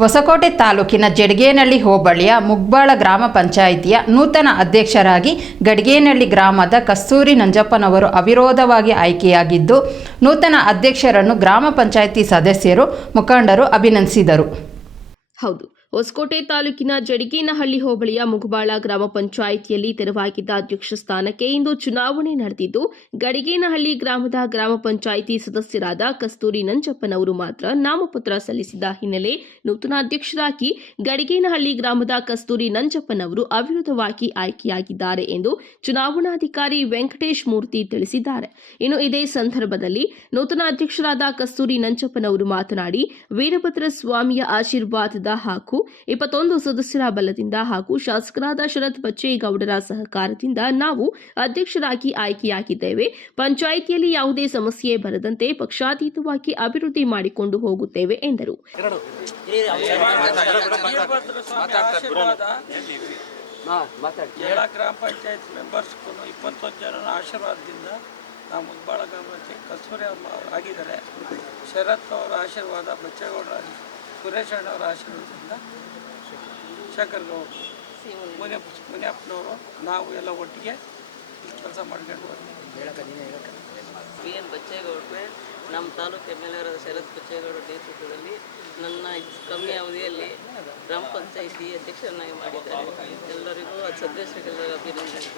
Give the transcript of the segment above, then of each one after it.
ಹೊಸಕೋಟೆ ತಾಲೂಕಿನ ಜಡಗೇನಹಳ್ಳಿ ಹೋಬಳಿಯ ಮುಗ್ಬಾಳ ಗ್ರಾಮ ಪಂಚಾಯಿತಿಯ ನೂತನ ಅಧ್ಯಕ್ಷರಾಗಿ ಗಡಿಗೇನಹಳ್ಳಿ ಗ್ರಾಮದ ಕಸ್ತೂರಿ ನಂಜಪ್ಪನವರು ಅವಿರೋಧವಾಗಿ ಆಯ್ಕೆಯಾಗಿದ್ದು, ನೂತನ ಅಧ್ಯಕ್ಷರನ್ನು ಗ್ರಾಮ ಪಂಚಾಯಿತಿ ಸದಸ್ಯರು, ಮುಖಂಡರು ಅಭಿನಂದಿಸಿದರು. ಹೌದು, ಹೊಸಕೋಟೆ ತಾಲೂಕಿನ ಜಡಗೇನಹಳ್ಳಿ ಹೋಬಳಿಯ ಮುಗ್ಬಾಳ ಗ್ರಾಮ ಪಂಚಾಯಿತಿಯಲ್ಲಿ ತೆರವಾಗಿದ್ದ ಅಧ್ಯಕ್ಷ ಸ್ಥಾನಕ್ಕೆ ಇಂದು ಚುನಾವಣೆ ನಡೆದಿದ್ದು, ಗಡಿಗೇನಹಳ್ಳಿ ಗ್ರಾಮದ ಗ್ರಾಮ ಪಂಚಾಯಿತಿ ಸದಸ್ಯರಾದ ಕಸ್ತೂರಿ ನಂಜಪ್ಪನವರು ಮಾತ್ರ ನಾಮಪತ್ರ ಸಲ್ಲಿಸಿದ ಹಿನ್ನೆಲೆ ನೂತನ ಅಧ್ಯಕ್ಷರಾಗಿ ಗಡಿಗೇನಹಳ್ಳಿ ಗ್ರಾಮದ ಕಸ್ತೂರಿ ನಂಜಪ್ಪನವರು ಅವಿರೋಧವಾಗಿ ಆಯ್ಕೆಯಾಗಿದ್ದಾರೆ ಎಂದು ಚುನಾವಣಾಧಿಕಾರಿ ವೆಂಕಟೇಶ್ ಮೂರ್ತಿ ತಿಳಿಸಿದ್ದಾರೆ. ಇನ್ನು ಇದೇ ಸಂದರ್ಭದಲ್ಲಿ ನೂತನ ಅಧ್ಯಕ್ಷರಾದ ಕಸ್ತೂರಿ ನಂಜಪ್ಪನವರು ಮಾತನಾಡಿ, ವೀರಭದ್ರ ಸ್ವಾಮಿಯ ಆಶೀರ್ವಾದದ ಹಾಗೂ 21 ಸದಸ್ಯರ ಬಲದಿಂದ ಹಾಗೂ ಶಾಸಕರಾದ ಶರತ್ ಬಚ್ಚೇಗೌಡರ ಸಹಕಾರದಿಂದ ನಾವು ಅಧ್ಯಕ್ಷರಾಗಿ ಆಯ್ಕೆಯಾಗಿದ್ದೇವೆ. ಪಂಚಾಯಿತಿಯಲ್ಲಿ ಯಾವುದೇ ಸಮಸ್ಯೆ ಬರದಂತೆ ಪಕ್ಷಾತೀತವಾಗಿ ಅಭಿವೃದ್ಧಿ ಮಾಡಿಕೊಂಡು ಹೋಗುತ್ತೇವೆ ಎಂದರು. ಗ್ರಾಮ ಪಂಚಾಯತ್ ಮೆಂಬರ್ಸ್ 21 ಜನರ ಆಶೀರ್ವಾದದಿಂದ ನಾವು ಮುಗ್ಬಾಳ ಗ್ರಾಮಕ್ಕೆ ಕಸ್ತೂರಿ ಆಗಿದ್ದಾರೆ. ಶರತ್ ಅವರ ಆಶೀರ್ವಾದ, ಬಚ್ಚೇಗೌಡರ, ಸುರೇಶ್ ಅಣ್ಣವರ ಆಶೀರ್ವಾದದಿಂದ ಶೇಖರ್ ಗೌಡರು, ಮುನಿಯಪ್ಪನವರು, ನಾವು ಎಲ್ಲ ಒಟ್ಟಿಗೆ ಕೆಲಸ ಮಾಡ್ಕೊಂಡು BN ಬಚ್ಚೇಗೌಡರೆ ನಮ್ಮ ತಾಲೂಕು MLA ಶರತ್ ಬಚ್ಚೇಗೌಡರ ನೇತೃತ್ವದಲ್ಲಿ ನನ್ನ ಕಮ್ಮಿ ಅವಧಿಯಲ್ಲಿ ಗ್ರಾಮ ಪಂಚಾಯಿತಿ ಅಧ್ಯಕ್ಷರನ್ನಾಗಿ ಮಾಡಿದ್ದಾರೆ. ಎಲ್ಲರಿಗೂ ಸದಸ್ಯರಿಗೆಲ್ಲರಿಗೂ ಅಭಿನಂದನೆ.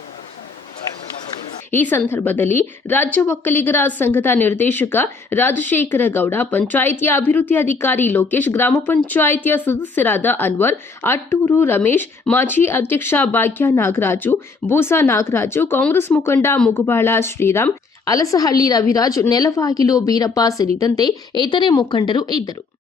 ಈ ಸಂದರ್ಭದಲ್ಲಿ ರಾಜ್ಯ ಒಕ್ಕಲಿಗರ ಸಂಘದ ನಿರ್ದೇಶಕ ರಾಜಶೇಖರ ಗೌಡ, ಪಂಚಾಯಿತಿಯ ಅಭಿವೃದ್ಧಿ ಅಧಿಕಾರಿ ಲೋಕೇಶ್, ಗ್ರಾಮ ಪಂಚಾಯಿತಿಯ ಸದಸ್ಯರಾದ ಅನ್ವರ್, ಅಟ್ಟೂರು ರಮೇಶ್, ಮಾಜಿ ಅಧ್ಯಕ್ಷ ಭಾಗ್ಯ ನಾಗರಾಜು, ಬೂಸಾ ನಾಗರಾಜು, ಕಾಂಗ್ರೆಸ್ ಮುಖಂಡ ಮುಗುಬಾಳ ಶ್ರೀರಾಮ್, ಅಲಸಹಳ್ಳಿ ರವಿರಾಜ್, ನೆಲವಾಗಿಲು ಬೀರಪ್ಪ ಸೇರಿದಂತೆ ಇತರೆ ಮುಖಂಡರು ಇದ್ದರು.